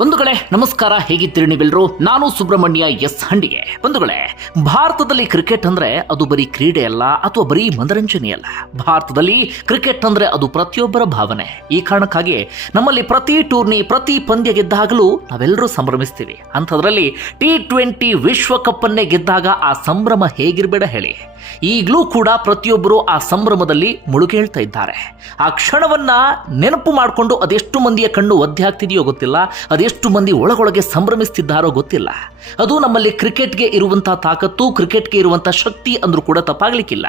ಬಂಧುಗಳೇ ನಮಸ್ಕಾರ, ಹೇಗಿದ್ದೀರಿ ನೀವೆಲ್ಲರೂ? ನಾನು ಸುಬ್ರಹ್ಮಣ್ಯ ಎಸ್ ಹಂಡಿಗೆ. ಬಂಧುಗಳೇ, ಭಾರತದಲ್ಲಿ ಕ್ರಿಕೆಟ್ ಅಂದ್ರೆ ಅದು ಬರೀ ಕ್ರೀಡೆ ಅಲ್ಲ ಅಥವಾ ಬರೀ ಮನರಂಜನೆ ಅಲ್ಲ. ಭಾರತದಲ್ಲಿ ಕ್ರಿಕೆಟ್ ಅಂದ್ರೆ ಅದು ಪ್ರತಿಯೊಬ್ಬರ ಭಾವನೆ. ಈ ಕಾರಣಕ್ಕಾಗಿ ನಮ್ಮಲ್ಲಿ ಪ್ರತಿ ಟೂರ್ನಿ, ಪ್ರತಿ ಪಂದ್ಯ ಗೆದ್ದಾಗಲೂ ನಾವೆಲ್ಲರೂ ಸಂಭ್ರಮಿಸ್ತೀವಿ. ಅಂಥದ್ರಲ್ಲಿ T20 ವಿಶ್ವಕಪ್ ಅನ್ನೇ ಗೆದ್ದಾಗ ಆ ಸಂಭ್ರಮ ಹೇಗಿರಬೇಡ ಹೇಳಿ. ಈಗಲೂ ಕೂಡ ಪ್ರತಿಯೊಬ್ಬರು ಆ ಸಂಭ್ರಮದಲ್ಲಿ ಮುಳುಗೇಳ್ತಾ ಇದ್ದಾರೆ. ಆ ಕ್ಷಣವನ್ನ ನೆನಪು ಮಾಡಿಕೊಂಡು ಅದೆಷ್ಟು ಮಂದಿಯ ಕಣ್ಣು ಒದ್ದೆ ಆಗ್ತಿದೆಯೋ ಗೊತ್ತಿಲ್ಲ, ಅದೆಷ್ಟು ಮಂದಿ ಒಳಗೊಳಗೆ ಸಂಭ್ರಮಿಸ್ತಿದ್ದಾರೋ ಗೊತ್ತಿಲ್ಲ. ಅದು ನಮ್ಮಲ್ಲಿ ಕ್ರಿಕೆಟ್ಗೆ ಇರುವಂತಹ ತಾಕತ್ತು, ಕ್ರಿಕೆಟ್ಗೆ ಇರುವಂತಹ ಶಕ್ತಿ ಅಂದ್ರೂ ಕೂಡ ತಪ್ಪಾಗ್ಲಿಕ್ಕಿಲ್ಲ.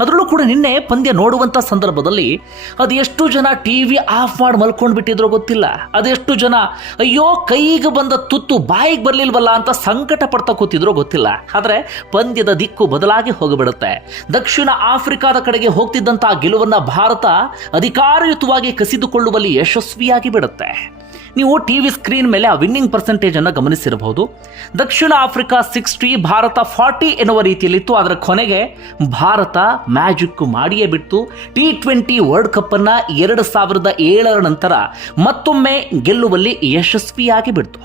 ಅದರಲ್ಲೂ ಕೂಡ ನಿನ್ನೆ ಪಂದ್ಯ ನೋಡುವಂತ ಸಂದರ್ಭದಲ್ಲಿ ಅದೆಷ್ಟು ಜನ ಟಿವಿ ಆಫ್ ಮಾಡಿ ಮಲ್ಕೊಂಡು ಬಿಟ್ಟಿದ್ರೋ ಗೊತ್ತಿಲ್ಲ. ಅದೆಷ್ಟು ಜನ ಅಯ್ಯೋ ಕೈಗೆ ಬಂದ ತುತ್ತು ಬಾಯಿಗೆ ಬರ್ಲಿಲ್ವಲ್ಲ ಅಂತ ಸಂಕಟ ಪಡ್ತಾ ಕೂತಿದ್ರೋ ಗೊತ್ತಿಲ್ಲ. ಆದ್ರೆ ಪಂದ್ಯದ ದಿಕ್ಕು ಬದಲಾಗಿ ಹೋಗಿಬಿಡುತ್ತೆ. ದಕ್ಷಿಣ ಆಫ್ರಿಕಾದ ಕಡೆಗೆ ಹೋಗ್ತಿದ್ದಂತಹ ಗೆಲುವನ್ನ ಭಾರತ ಅಧಿಕಾರಯುತವಾಗಿ ಕಸಿದುಕೊಳ್ಳುವಲ್ಲಿ ಯಶಸ್ವಿಯಾಗಿ ಬಿಡುತ್ತೆ. ನೀವು ಟಿವಿ ಸ್ಕ್ರೀನ್ ಮೇಲೆ ಆ ವಿನ್ನಿಂಗ್ ಪರ್ಸೆಂಟೇಜ್ ಅನ್ನು ಗಮನಿಸಿರಬಹುದು. ದಕ್ಷಿಣ ಆಫ್ರಿಕಾ 60, ಭಾರತ 40 ಎನ್ನುವ ರೀತಿಯಲ್ಲಿತ್ತು. ಅದರ ಕೊನೆಗೆ ಭಾರತ ಮ್ಯಾಜಿಕ್ ಮಾಡಿಯೇ ಬಿಟ್ಟು T20 ವರ್ಲ್ಡ್ ಕಪ್ ಅನ್ನ 2007 ನಂತರ ಮತ್ತೊಮ್ಮೆ ಗೆಲ್ಲುವಲ್ಲಿ ಯಶಸ್ವಿಯಾಗಿ ಬಿಡ್ತು.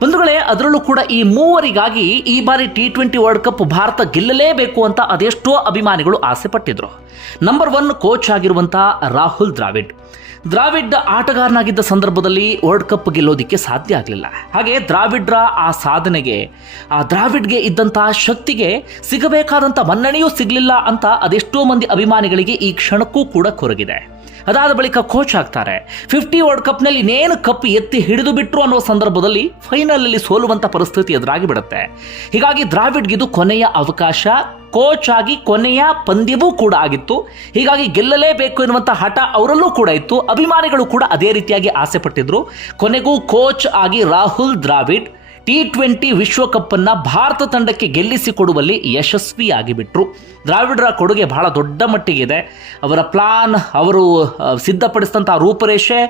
ಬಂಧುಗಳೇ, ಅದರಲ್ಲೂ ಕೂಡ ಈ ಮೂವರಿಗಾಗಿ ಈ ಬಾರಿ T20 ವರ್ಲ್ಡ್ ಕಪ್ ಭಾರತ ಗೆಲ್ಲಲೇಬೇಕು ಅಂತ ಅದೆಷ್ಟೋ ಅಭಿಮಾನಿಗಳು ಆಸೆ ಪಟ್ಟಿದ್ರು. ನಂಬರ್ 1 ಕೋಚ್ ಆಗಿರುವಂತಹ ರಾಹುಲ್ ದ್ರಾವಿಡ್ ಆಟಗಾರನಾಗಿದ್ದ ಸಂದರ್ಭದಲ್ಲಿ ವರ್ಲ್ಡ್ ಕಪ್ ಗೆಲ್ಲೋದಿಕ್ಕೆ ಸಾಧ್ಯ ಆಗಲಿಲ್ಲ. ಹಾಗೆ ದ್ರಾವಿಡ್ರ ಆ ಸಾಧನೆಗೆ, ಆ ದ್ರಾವಿಡ್ಗೆ ಇದ್ದಂತಹ ಶಕ್ತಿಗೆ ಸಿಗಬೇಕಾದಂಥ ಮನ್ನಣೆಯೂ ಸಿಗಲಿಲ್ಲ ಅಂತ ಅದೆಷ್ಟೋ ಮಂದಿ ಅಭಿಮಾನಿಗಳಿಗೆ ಈ ಕ್ಷಣಕ್ಕೂ ಕೂಡ ಕೊರಗಿದೆ. ಅದಾದ ಬಳಿಕ ಕೋಚ್ ಆಗ್ತಾರೆ. 50 ವರ್ಲ್ಡ್ ಕಪ್ನಲ್ಲಿ ಇನ್ನೇನು ಕಪ್ ಎತ್ತಿ ಹಿಡಿದು ಬಿಟ್ರು ಅನ್ನೋ ಸಂದರ್ಭದಲ್ಲಿ ಫೈನಲಲ್ಲಿ ಸೋಲುವಂಥ ಪರಿಸ್ಥಿತಿ ಎದುರಾಗಿ ಬಿಡುತ್ತೆ. ಹೀಗಾಗಿ ದ್ರಾವಿಡ್ಗಿದು ಕೊನೆಯ ಅವಕಾಶ. ಕೋಚ್ ಆಗಿ ಕೊನೆಯ ಪಂದ್ಯವೂ ಕೂಡ ಆಗಿತ್ತು. ಹೀಗಾಗಿ ಗೆಲ್ಲಲೇಬೇಕು ಎನ್ನುವಂಥ ಹಠ ಅವರಲ್ಲೂ ಕೂಡ ಇತ್ತು. ಅಭಿಮಾನಿಗಳು ಕೂಡ ಅದೇ ರೀತಿಯಾಗಿ ಆಸೆ ಪಟ್ಟಿದ್ರು. ಕೊನೆಗೂ ಕೋಚ್ ಆಗಿ ರಾಹುಲ್ ದ್ರಾವಿಡ್ T20 ವಿಶ್ವಕಪ್ ಅನ್ನ ಭಾರತ ತಂಡಕ್ಕೆ ಗೆಲ್ಲಿಸಿಕೊಡುವಲ್ಲಿ ಯಶಸ್ವಿಯಾಗಿ ಬಿಟ್ರು. ದ್ರಾವಿಡ್ರ ಕೊಡುಗೆ ಬಹಳ ದೊಡ್ಡ ಮಟ್ಟಿಗಿದೆ. ಅವರ ಪ್ಲಾನ್, ಅವರು ಸಿದ್ಧಪಡಿಸಿದಂತಹ ರೂಪರೇಷೆ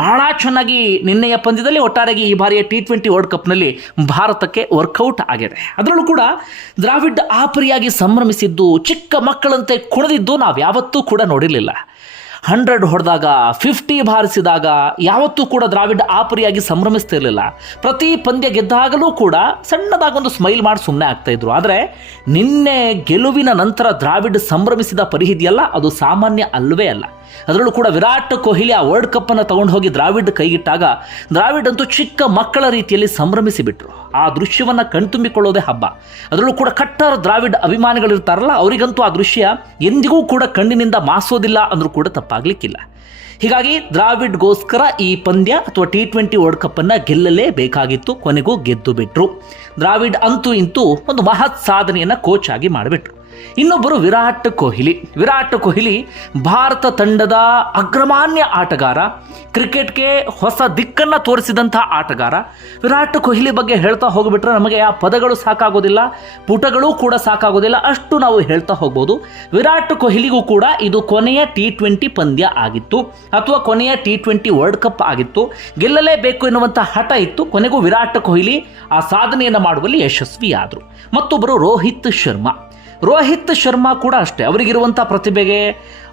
ಬಹಳ ಚೆನ್ನಾಗಿ ನಿನ್ನೆಯ ಪಂದ್ಯದಲ್ಲಿ ಒಟ್ಟಾರೆಯಾಗಿ ಈ ಬಾರಿಯ T20 ವರ್ಲ್ಡ್ ಕಪ್ನಲ್ಲಿ ಭಾರತಕ್ಕೆ ವರ್ಕೌಟ್ ಆಗಿದೆ. ಅದರಲ್ಲೂ ಕೂಡ ದ್ರಾವಿಡ್ ಆಪರಿಯಾಗಿ ಸಂಭ್ರಮಿಸಿದ್ದು, ಚಿಕ್ಕ ಮಕ್ಕಳಂತೆ ಕುಣಿದಿದ್ದು ನಾವು ಯಾವತ್ತೂ ಕೂಡ ನೋಡಿರಲಿಲ್ಲ. 100 ಹೊಡೆದಾಗ, 50 ಬಾರಿಸಿದಾಗ ಯಾವತ್ತೂ ಕೂಡ ದ್ರಾವಿಡ್ ಆಪರಿಯಾಗಿ ಸಂಭ್ರಮಿಸ್ತಿರಲಿಲ್ಲ. ಪ್ರತಿ ಪಂದ್ಯ ಗೆದ್ದಾಗಲೂ ಕೂಡ ಸಣ್ಣದಾಗೊಂದು ಸ್ಮೈಲ್ ಮಾಡಿ ಸುಮ್ಮನೆ ಆಗ್ತಾ ಇದ್ರು. ಆದರೆ ನಿನ್ನೆ ಗೆಲುವಿನ ನಂತರ ದ್ರಾವಿಡ್ ಸಂಭ್ರಮಿಸಿದ ಪರಿಹಿದೆಯಲ್ಲ, ಅದು ಸಾಮಾನ್ಯ ಅಲ್ಲವೇ ಅಲ್ಲ. ಅದರಲ್ಲೂ ಕೂಡ ವಿರಾಟ್ ಕೊಹ್ಲಿ ಆ ವರ್ಲ್ಡ್ ಕಪ್ ಅನ್ನು ತಗೊಂಡು ಹೋಗಿ ದ್ರಾವಿಡ್ ಕೈಗಿಟ್ಟಾಗ ದ್ರಾವಿಡ್ ಅಂತೂ ಚಿಕ್ಕ ಮಕ್ಕಳ ರೀತಿಯಲ್ಲಿ ಸಂಭ್ರಮಿಸಿ ಬಿಟ್ರು. ಆ ದೃಶ್ಯವನ್ನು ಕಣ್ತುಂಬಿಕೊಳ್ಳೋದೇ ಹಬ್ಬ. ಅದರಲ್ಲೂ ಕೂಡ ಕಟ್ಟರ್ ದ್ರಾವಿಡ್ ಅಭಿಮಾನಿಗಳಿರ್ತಾರಲ್ಲ, ಅವರಿಗಂತೂ ಆ ದೃಶ್ಯ ಎಂದಿಗೂ ಕೂಡ ಕಣ್ಣಿನಿಂದ ಮಾಸೋದಿಲ್ಲ ಅಂದ್ರೂ ಕೂಡ ತಪ್ಪಾಗ್ಲಿಕ್ಕಿಲ್ಲ. ಹೀಗಾಗಿ ದ್ರಾವಿಡ್ಗೋಸ್ಕರ ಈ ಪಂದ್ಯ ಅಥವಾ T20 ವರ್ಲ್ಡ್ ಕಪ್ ಅನ್ನ ಗೆಲ್ಲಲೇಬೇಕಾಗಿತ್ತು. ಕೊನೆಗೂ ಗೆದ್ದು ಬಿಟ್ರು. ದ್ರಾವಿಡ್ ಅಂತೂ ಇಂತೂ ಒಂದು ಮಹತ್ ಸಾಧನೆಯನ್ನ ಕೋಚ್ ಆಗಿ ಮಾಡಿಬಿಟ್ರು. ಇನ್ನೊಬ್ಬರು ವಿರಾಟ್ ಕೊಹ್ಲಿ ಭಾರತ ತಂಡದ ಅಗ್ರಮಾನ್ಯ ಆಟಗಾರ, ಕ್ರಿಕೆಟ್ಗೆ ಹೊಸ ದಿಕ್ಕನ್ನು ತೋರಿಸಿದಂತಹ ಆಟಗಾರ. ವಿರಾಟ್ ಕೊಹ್ಲಿ ಬಗ್ಗೆ ಹೇಳ್ತಾ ಹೋಗ್ಬಿಟ್ರೆ ನಮಗೆ ಆ ಪದಗಳು ಸಾಕಾಗೋದಿಲ್ಲ, ಪುಟಗಳು ಕೂಡ ಸಾಕಾಗೋದಿಲ್ಲ, ಅಷ್ಟು ನಾವು ಹೇಳ್ತಾ ಹೋಗ್ಬೋದು. ವಿರಾಟ್ ಕೊಹ್ಲಿಗೂ ಕೂಡ ಇದು ಕೊನೆಯ T20 ಪಂದ್ಯ ಆಗಿತ್ತು ಅಥವಾ ಕೊನೆಯ T20 ವರ್ಲ್ಡ್ ಕಪ್ ಆಗಿತ್ತು. ಗೆಲ್ಲಲೇಬೇಕು ಎನ್ನುವಂಥ ಹಠ ಇತ್ತು. ಕೊನೆಗೂ ವಿರಾಟ್ ಕೊಹ್ಲಿ ಆ ಸಾಧನೆಯನ್ನು ಮಾಡುವಲ್ಲಿ ಯಶಸ್ವಿಯಾದರು. ಮತ್ತೊಬ್ಬರು ರೋಹಿತ್ ಶರ್ಮಾ ಕೂಡ ಅಷ್ಟೇ. ಅವರಿಗಿರುವಂಥ ಪ್ರತಿಭೆಗೆ,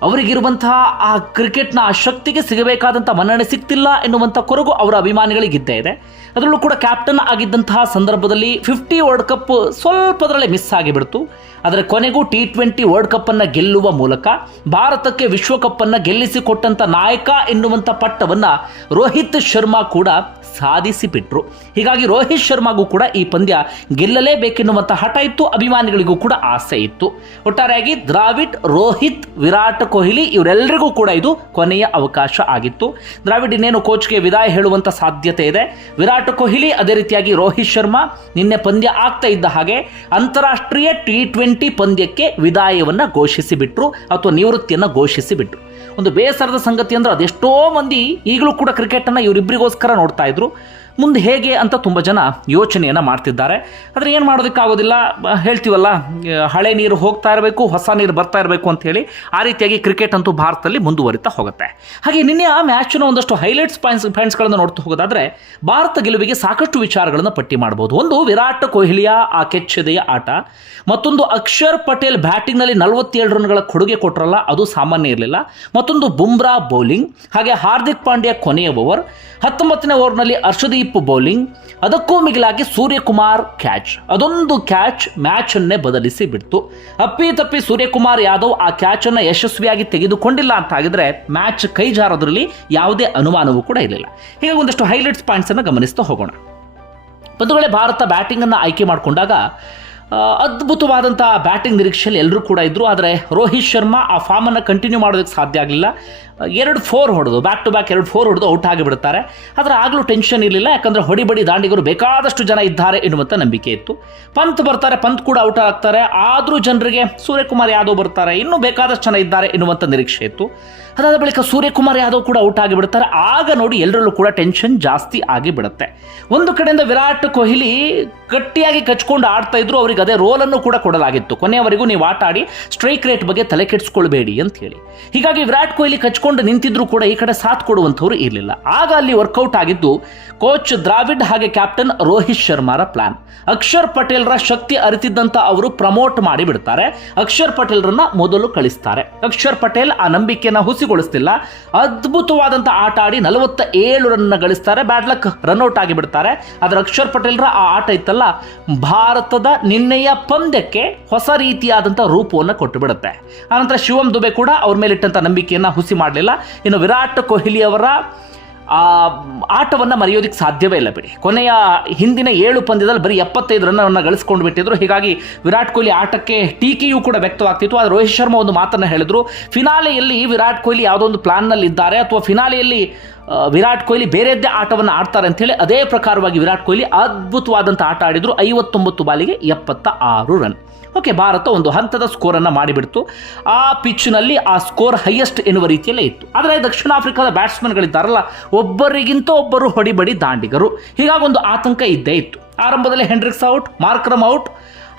ಅವರಿಗಿರುವಂತಹ ಆ ಕ್ರಿಕೆಟ್ನ ಆ ಶಕ್ತಿಗೆ ಸಿಗಬೇಕಾದಂಥ ಮನ್ನಣೆ ಸಿಗ್ತಿಲ್ಲ ಎನ್ನುವಂಥ ಕೊರಗು ಅವರ ಅಭಿಮಾನಿಗಳಿಗಿದ್ದೇ ಇದೆ. ಅದರಲ್ಲೂ ಕೂಡ ಕ್ಯಾಪ್ಟನ್ ಆಗಿದ್ದಂತಹ ಸಂದರ್ಭದಲ್ಲಿ 50 ವರ್ಲ್ಡ್ ಕಪ್ ಸ್ವಲ್ಪದರಲ್ಲೇ ಮಿಸ್ ಆಗಿಬಿಡ್ತು. ಆದರೆ ಕೊನೆಗೂ T20 ವರ್ಲ್ಡ್ ಕಪ್ ಅನ್ನು ಗೆಲ್ಲುವ ಮೂಲಕ ಭಾರತಕ್ಕೆ ವಿಶ್ವಕಪ್ ಅನ್ನು ಗೆಲ್ಲಿಸಿಕೊಟ್ಟಂಥ ನಾಯಕ ಎನ್ನುವಂಥ ಪಟ್ಟವನ್ನು ರೋಹಿತ್ ಶರ್ಮಾ ಕೂಡ ಸಾಧಿಸಿಬಿಟ್ರು. ಹೀಗಾಗಿ ರೋಹಿತ್ ಶರ್ಮಾಗೂ ಕೂಡ ಈ ಪಂದ್ಯ ಗೆಲ್ಲಲೇಬೇಕೆನ್ನುವಂಥ ಹಠ ಇತ್ತು. ಅಭಿಮಾನಿಗಳಿಗೂ ಕೂಡ ಆಸೆ ಇತ್ತು. ಒಟ್ಟಾರೆಯಾಗಿ ದ್ರಾವಿಡ್, ರೋಹಿತ್, ವಿರಾಟ್ ಕೊಹ್ಲಿ ಇವರೆಲ್ಲರಿಗೂ ಕೂಡ ಇದು ಕೊನೆಯ ಅವಕಾಶ ಆಗಿತ್ತು. ದ್ರಾವಿಡ್ ಇನ್ನೇನು ಕೋಚ್ಗೆ ವಿದಾಯ ಹೇಳುವಂಥ ಸಾಧ್ಯತೆ ಇದೆ. ವಿರಾಟ್ ಕೊಹ್ಲಿ ಅದೇ ರೀತಿಯಾಗಿ ರೋಹಿತ್ ಶರ್ಮಾ ನಿನ್ನೆ ಪಂದ್ಯ ಆಗ್ತಾ ಇದ್ದ ಹಾಗೆ ಅಂತಾರಾಷ್ಟ್ರೀಯ T20 ಪಂದ್ಯಕ್ಕೆ ವಿದಾಯವನ್ನು ಘೋಷಿಸಿಬಿಟ್ರು ಅಥವಾ ನಿವೃತ್ತಿಯನ್ನು ಘೋಷಿಸಿಬಿಟ್ರು. ಒಂದು ಬೇಸರದ ಸಂಗತಿ ಅಂದ್ರೆ ಅದೆಷ್ಟೋ ಮಂದಿ ಈಗಲೂ ಕೂಡ ಕ್ರಿಕೆಟನ್ನು ಇವರಿಬ್ಬರಿಗೋಸ್ಕರ ನೋಡ್ತಾ ಇದ್ರು. ಮುಂದೆ ಹೇಗೆ ಅಂತ ತುಂಬ ಜನ ಯೋಚನೆಯನ್ನು ಮಾಡ್ತಿದ್ದಾರೆ. ಆದರೆ ಏನು ಮಾಡೋದಕ್ಕಾಗೋದಿಲ್ಲ. ಹೇಳ್ತೀವಲ್ಲ, ಹಳೆ ನೀರು ಹೋಗ್ತಾ ಇರಬೇಕು, ಹೊಸ ನೀರು ಬರ್ತಾ ಇರಬೇಕು ಅಂತ ಹೇಳಿ ಆ ರೀತಿಯಾಗಿ ಕ್ರಿಕೆಟ್ ಅಂತೂ ಭಾರತದಲ್ಲಿ ಮುಂದುವರಿತಾ ಹೋಗುತ್ತೆ. ಹಾಗೆ ನಿನ್ನೆ ಆ ಮ್ಯಾಚ್ನ ಒಂದಷ್ಟು ಹೈಲೈಟ್ಸ್ ಪಾಯಿಂಟ್ಸ್ಗಳನ್ನು ನೋಡ್ತಾ ಹೋಗೋದಾದರೆ ಭಾರತ ಗೆಲುವಿಗೆ ಸಾಕಷ್ಟು ವಿಚಾರಗಳನ್ನು ಪಟ್ಟಿ ಮಾಡಬಹುದು. ಒಂದು, ವಿರಾಟ್ ಕೊಹ್ಲಿಯ ಆ ಕೆಚ್ಚೆದೆಯ ಆಟ. ಮತ್ತೊಂದು, ಅಕ್ಷರ್ ಪಟೇಲ್ ಬ್ಯಾಟಿಂಗ್ನಲ್ಲಿ 47 ರನ್ಗಳ ಕೊಡುಗೆ ಕೊಟ್ಟರಲ್ಲ, ಅದು ಸಾಮಾನ್ಯ ಇರಲಿಲ್ಲ. ಮತ್ತೊಂದು, ಬುಮ್ರಾ ಬೌಲಿಂಗ್. ಹಾಗೆ ಹಾರ್ದಿಕ್ ಪಾಂಡ್ಯ ಕೊನೆಯ ಓವರ್. 19ನೇ ಓವರ್ನಲ್ಲಿ ಹರ್ಷದೀಪ್ ಹರ್ಷದೀಪ್ ಬೌಲಿಂಗ್, ಅದಕ್ಕೂ ಮಿಗಿಲಾಗಿ ಸೂರ್ಯಕುಮಾರ್ ಕ್ಯಾಚ್. ಅದೊಂದು ಕ್ಯಾಚ್ ಮ್ಯಾಚ್ ಅನ್ನೇ ಬದಲಿಸಿ ಬಿಡ್ತು. ಅಪ್ಪಿತಪ್ಪಿ ಸೂರ್ಯಕುಮಾರ್ ಯಾದವ್ ಆ ಕ್ಯಾಚ್ ಅನ್ನು ಯಶಸ್ವಿಯಾಗಿ ತೆಗೆದುಕೊಂಡಿಲ್ಲ ಅಂತ ಆಗಿದ್ರೆ ಮ್ಯಾಚ್ ಕೈ ಜಾರೋದ್ರಲ್ಲಿ ಯಾವುದೇ ಅನುಮಾನವೂ ಕೂಡ ಇರಲಿಲ್ಲ. ಹೀಗಾಗಿ ಒಂದಷ್ಟು ಹೈಲೈಟ್ಸ್ ಪಾಯಿಂಟ್ಸ್ ಅನ್ನು ಗಮನಿಸ್ತಾ ಹೋಗೋಣ. ಬಂಧುಗಳೇ, ಭಾರತ ಬ್ಯಾಟಿಂಗ್ ಅನ್ನು ಆಯ್ಕೆ ಮಾಡಿಕೊಂಡಾಗ ಅದ್ಭುತವಾದಂಥ ಬ್ಯಾಟಿಂಗ್ ನಿರೀಕ್ಷೆಯಲ್ಲಿ ಎಲ್ಲರೂ ಕೂಡ ಇದ್ರು. ಆದರೆ ರೋಹಿತ್ ಶರ್ಮಾ ಆ ಫಾರ್ಮನ್ನು ಕಂಟಿನ್ಯೂ ಮಾಡೋದಕ್ಕೆ ಸಾಧ್ಯ ಆಗಲಿಲ್ಲ. 2 4 ಹೊಡೆದು ಬ್ಯಾಕ್ ಟು ಬ್ಯಾಕ್ 2 4 ಹೊಡೆದು ಔಟ್ ಆಗಿಬಿಡ್ತಾರೆ. ಆದರೆ ಆಗಲೂ ಟೆನ್ಷನ್ ಇರಲಿಲ್ಲ, ಯಾಕಂದರೆ ಹೊಡಿಬಡಿ ದಾಂಡಿಗರು ಬೇಕಾದಷ್ಟು ಜನ ಇದ್ದಾರೆ ಎನ್ನುವಂಥ ನಂಬಿಕೆ ಇತ್ತು. ಪಂತ್ ಬರ್ತಾರೆ, ಪಂತ್ ಕೂಡ ಔಟ್ ಆಗ್ತಾರೆ. ಆದರೂ ಜನರಿಗೆ ಸೂರ್ಯಕುಮಾರ್ ಯಾದವ್ ಬರ್ತಾರೆ, ಇನ್ನೂ ಬೇಕಾದಷ್ಟು ಜನ ಇದ್ದಾರೆ ಎನ್ನುವಂಥ ನಿರೀಕ್ಷೆ ಇತ್ತು. ಅದಾದ ಬಳಿಕ ಸೂರ್ಯಕುಮಾರ್ ಯಾದವ್ ಕೂಡ ಔಟ್ ಆಗಿಬಿಡ್ತಾರೆ. ಆಗ ನೋಡಿ ಎಲ್ಲರಲ್ಲೂ ಕೂಡ ಟೆನ್ಷನ್ ಜಾಸ್ತಿ ಆಗಿಬಿಡುತ್ತೆ. ಒಂದು ಕಡೆಯಿಂದ ವಿರಾಟ್ ಕೊಹ್ಲಿ ಗಟ್ಟಿಯಾಗಿ ಕಚ್ಕೊಂಡು ಆಡ್ತಾ ಇದ್ರು, ಅವರಿಗೆ ಅದೇ ರೋಲನ್ನು ಕೂಡ ಕೊಡಲಾಗಿತ್ತು. ಕೊನೆಯವರೆಗೂ ನೀವು ಆಟ ಆಡಿ, ಸ್ಟ್ರೈಕ್ ರೇಟ್ ಬಗ್ಗೆ ತಲೆ ಕೆಡಿಸ್ಕೊಳ್ಬೇಡಿ ಅಂತ ಹೇಳಿ. ಹೀಗಾಗಿ ವಿರಾಟ್ ಕೊಹ್ಲಿ ಕಚ್ಕೊಂಡು ನಿಂತಿದ್ರು ಕೂಡ ಈ ಕಡೆ ಸಾಥ್ ಕೊಡುವಂಥವ್ರು ಇರಲಿಲ್ಲ. ಆಗ ಅಲ್ಲಿ ವರ್ಕೌಟ್ ಆಗಿದ್ದು ಕೋಚ್ ದ್ರಾವಿಡ್ ಹಾಗೆ ಕ್ಯಾಪ್ಟನ್ ರೋಹಿತ್ ಶರ್ಮಾರ ಪ್ಲಾನ್. ಅಕ್ಷರ್ ಪಟೇಲ್ರ ಶಕ್ತಿ ಅರಿತಿದ್ದಂತ ಅವರು ಪ್ರಮೋಟ್ ಮಾಡಿ ಬಿಡ್ತಾರೆ. ಅಕ್ಷರ್ ಪಟೇಲ್ರನ್ನ ಮೊದಲು ಕಳಿಸ್ತಾರೆ. ಅಕ್ಷರ್ ಪಟೇಲ್ ಆ ನಂಬಿಕೆಯನ್ನು ಹುಸಿಗೊಳಿಸ್ತಿಲ್ಲ. ಅದ್ಭುತವಾದಂಥ ಆಟ ಆಡಿ 47 ರನ್ ಗಳಿಸ್ತಾರೆ. ಬ್ಯಾಡ್ ಲಕ್ ರನ್ಔಟ್ ಆಗಿ ಬಿಡ್ತಾರೆ. ಆದರೆ ಅಕ್ಷರ್ ಪಟೇಲ್ರ ಆ ಆಟ ಇತ್ತಲ್ಲ, ಭಾರತದ ನಿನ್ನೆಯ ಪಂದ್ಯಕ್ಕೆ ಹೊಸ ರೀತಿಯಾದಂಥ ರೂಪವನ್ನು ಕೊಟ್ಟು ಬಿಡುತ್ತೆ. ಆನಂತರ ಶಿವಮ್ ದುಬೆ ಕೂಡ ಅವ್ರ ಮೇಲಿಟ್ಟಂಥ ನಂಬಿಕೆಯನ್ನು ಹುಸಿ ಮಾಡಲಿಲ್ಲ. ಇನ್ನು ವಿರಾಟ್ ಕೊಹ್ಲಿ ಅವರ ಆ ಆಟವನ್ನು ಮರೆಯೋದಕ್ಕೆ ಸಾಧ್ಯವೇ ಇಲ್ಲ ಬಿಡಿ. ಕೊನೆಯ ಹಿಂದಿನ 7 ಪಂದ್ಯದಲ್ಲಿ ಬರೀ 75 ರನ್ನನ್ನು ಗಳಿಸ್ಕೊಂಡು ಬಿಟ್ಟಿದ್ರು. ಹೀಗಾಗಿ ವಿರಾಟ್ ಕೊಹ್ಲಿ ಆಟಕ್ಕೆ ಟೀಕೆಯೂ ಕೂಡ ವ್ಯಕ್ತವಾಗ್ತಿತ್ತು. ಆದರೆ ರೋಹಿತ್ ಶರ್ಮಾ ಒಂದು ಮಾತನ್ನು ಹೇಳಿದ್ರು, ಫಿನಾಲೆಯಲ್ಲಿ ವಿರಾಟ್ ಕೊಹ್ಲಿ ಯಾವುದೋ ಒಂದು ಪ್ಲಾನ್ನಲ್ಲಿ ಇದ್ದಾರೆ, ಅಥವಾ ಫಿನಾಲೆಯಲ್ಲಿ ವಿರಾಟ್ ಕೊಹ್ಲಿ ಬೇರೆದ್ದೇ ಆಟವನ್ನು ಆಡ್ತಾರೆ ಅಂತೇಳಿ ಅದೇ ಪ್ರಕಾರವಾಗಿ ವಿರಾಟ್ ಕೊಹ್ಲಿ ಅದ್ಭುತವಾದಂಥ ಆಟ ಆಡಿದ್ರು. 59 ಬಾಲಿಗೆ 76 ರನ್. ಓಕೆ, ಭಾರತ ಒಂದು ಹಂತದ ಸ್ಕೋರನ್ನು ಮಾಡಿಬಿಡ್ತು. ಆ ಪಿಚ್ನಲ್ಲಿ ಆ ಸ್ಕೋರ್ ಹೈಯೆಸ್ಟ್ ಎನ್ನುವ ರೀತಿಯಲ್ಲೇ ಇತ್ತು. ಆದರೆ ದಕ್ಷಿಣ ಆಫ್ರಿಕಾದ ಬ್ಯಾಟ್ಸ್ಮನ್ಗಳಿದ್ದಾರಲ್ಲ, ಒಬ್ಬರಿಗಿಂತ ಒಬ್ಬರು ಹೊಡಿಬಡಿ ದಾಂಡಿಗರು. ಹೀಗಾಗಿ ಒಂದು ಆತಂಕ ಇದ್ದೇ ಇತ್ತು. ಆರಂಭದಲ್ಲಿ ಹೆಂಡ್ರಿಕ್ಸ್ ಔಟ್, ಮಾರ್ಕ್ರಮ್ ಔಟ್.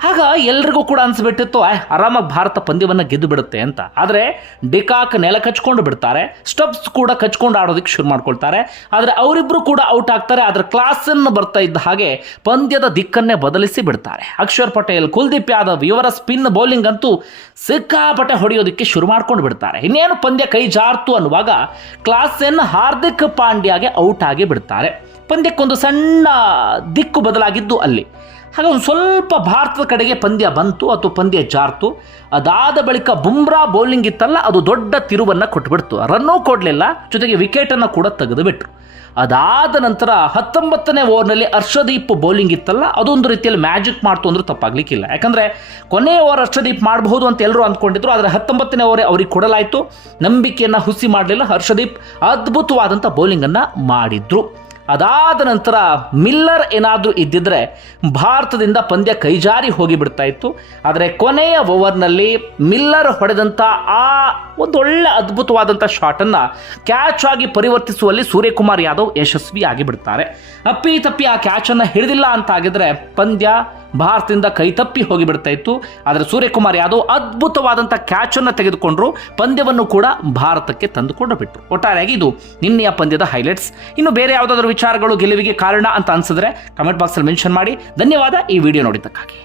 ಆಗ ಎಲ್ರಿಗೂ ಕೂಡ ಅನಿಸ್ಬಿಟ್ಟಿತ್ತು ಆರಾಮಾಗಿ ಭಾರತ ಪಂದ್ಯವನ್ನು ಗೆದ್ದು ಬಿಡುತ್ತೆ ಅಂತ. ಆದರೆ ಡಿಕಾಕ್ ನೆಲ ಕಚ್ಕೊಂಡು ಬಿಡ್ತಾರೆ, ಸ್ಟಬ್ಸ್ ಕೂಡ ಕಚ್ಕೊಂಡು ಆಡೋದಕ್ಕೆ ಶುರು ಮಾಡ್ಕೊಳ್ತಾರೆ. ಆದರೆ ಅವರಿಬ್ಬರು ಕೂಡ ಔಟ್ ಆಗ್ತಾರೆ. ಆದರೆ ಕ್ಲಾಸನ್ನು ಬರ್ತಾ ಇದ್ದ ಹಾಗೆ ಪಂದ್ಯದ ದಿಕ್ಕನ್ನೇ ಬದಲಿಸಿ ಬಿಡ್ತಾರೆ. ಅಕ್ಷರ್ ಪಟೇಲ್, ಕುಲ್ದೀಪ್ ಯಾದವ್ ಇವರ ಸ್ಪಿನ್ ಬೌಲಿಂಗ್ ಅಂತೂ ಸಿಕ್ಕಾಪಟ್ಟೆ ಹೊಡೆಯೋದಕ್ಕೆ ಶುರು ಮಾಡ್ಕೊಂಡು ಬಿಡ್ತಾರೆ. ಇನ್ನೇನು ಪಂದ್ಯ ಕೈ ಜಾರ್ತು ಅನ್ನುವಾಗ ಕ್ಲಾಸನ್ ಹಾರ್ದಿಕ್ ಪಾಂಡ್ಯಾಗೆ ಔಟ್ ಆಗಿ ಬಿಡ್ತಾರೆ. ಪಂದ್ಯಕ್ಕೊಂದು ಸಣ್ಣ ದಿಕ್ಕು ಬದಲಾಗಿದ್ದು ಅಲ್ಲಿ. ಹಾಗೆ ಒಂದು ಸ್ವಲ್ಪ ಭಾರತದ ಕಡೆಗೆ ಪಂದ್ಯ ಬಂತು ಅಥವಾ ಪಂದ್ಯ ಜಾರ್ತು. ಅದಾದ ಬಳಿಕ ಬುಮ್ರಾ ಬೌಲಿಂಗ್ ಇತ್ತಲ್ಲ, ಅದು ದೊಡ್ಡ ತಿರುವನ್ನು ಕೊಟ್ಟುಬಿಡ್ತು. ರನ್ನೂ ಕೊಡಲಿಲ್ಲ, ಜೊತೆಗೆ ವಿಕೆಟನ್ನು ಕೂಡ ತೆಗೆದು ಬಿಟ್ರು. ಅದಾದ ನಂತರ 19ನೇ ಓವರ್ನಲ್ಲಿ ಹರ್ಷದೀಪ್ ಬೌಲಿಂಗ್ ಇತ್ತಲ್ಲ, ಅದೊಂದು ರೀತಿಯಲ್ಲಿ ಮ್ಯಾಜಿಕ್ ಮಾಡ್ತು ಅಂದ್ರೂ ತಪ್ಪಾಗಲಿಕ್ಕಿಲ್ಲ. ಯಾಕಂದರೆ ಕೊನೆಯ ಓವರ್ ಹರ್ಷದೀಪ್ ಮಾಡಬಹುದು ಅಂತ ಎಲ್ಲರೂ ಅಂದ್ಕೊಂಡಿದ್ರು. ಆದರೆ 19ನೇ ಓವರ್ ಅವರಿಗೆ ಕೊಡಲಾಯಿತು. ನಂಬಿಕೆಯನ್ನು ಹುಸಿ ಮಾಡಲಿಲ್ಲ. ಹರ್ಷದೀಪ್ ಅದ್ಭುತವಾದಂಥ ಬೌಲಿಂಗನ್ನು ಮಾಡಿದ್ರು. ಅದಾದ ನಂತರ ಮಿಲ್ಲರ್ ಏನಾದರೂ ಇದ್ದಿದ್ರೆ ಭಾರತದಿಂದ ಪಂದ್ಯ ಕೈಜಾರಿ ಹೋಗಿಬಿಡ್ತಾ ಇತ್ತು. ಆದರೆ ಕೊನೆಯ ಓವರ್ನಲ್ಲಿ ಮಿಲ್ಲರ್ ಹೊಡೆದಂಥ ಆ ಒಂದೊಳ್ಳೆ ಅದ್ಭುತವಾದಂಥ ಶಾಟನ್ನು ಕ್ಯಾಚ್ ಆಗಿ ಪರಿವರ್ತಿಸುವಲ್ಲಿ ಸೂರ್ಯಕುಮಾರ್ ಯಾದವ್ ಯಶಸ್ವಿಯಾಗಿ ಬಿಡ್ತಾರೆ. ಅಪ್ಪಿತಪ್ಪಿ ಆ ಕ್ಯಾಚನ್ನು ಹಿಡಿದಿಲ್ಲ ಅಂತ ಆಗಿದ್ರೆ ಪಂದ್ಯ ಭಾರತದಿಂದ ಕೈತಪ್ಪಿ ಹೋಗಿಬಿಡ್ತಾ ಇತ್ತು. ಆದರೆ ಸೂರ್ಯಕುಮಾರ್ ಯಾದವ್ ಅದ್ಭುತವಾದಂಥ ಕ್ಯಾಚನ್ನು ತೆಗೆದುಕೊಂಡ್ರು, ಪಂದ್ಯವನ್ನು ಕೂಡ ಭಾರತಕ್ಕೆ ತಂದುಕೊಂಡು ಬಿಟ್ಟರು. ಒಟ್ಟಾರೆಯಾಗಿ ಇದು ನಿನ್ನೆಯ ಪಂದ್ಯದ ಹೈಲೈಟ್ಸ್. ಇನ್ನು ಬೇರೆ ಯಾವುದಾದ್ರೂ ವಿಚಾರಗಳು ಗೆಲುವಿಗೆ ಕಾರಣ ಅಂತ ಅನ್ಸಿದ್ರೆ ಕಮೆಂಟ್ ಬಾಕ್ಸಲ್ಲಿ ಮೆನ್ಷನ್ ಮಾಡಿ. ಧನ್ಯವಾದ ಈ ವಿಡಿಯೋ ನೋಡಿದ್ದಕ್ಕಾಗಿ.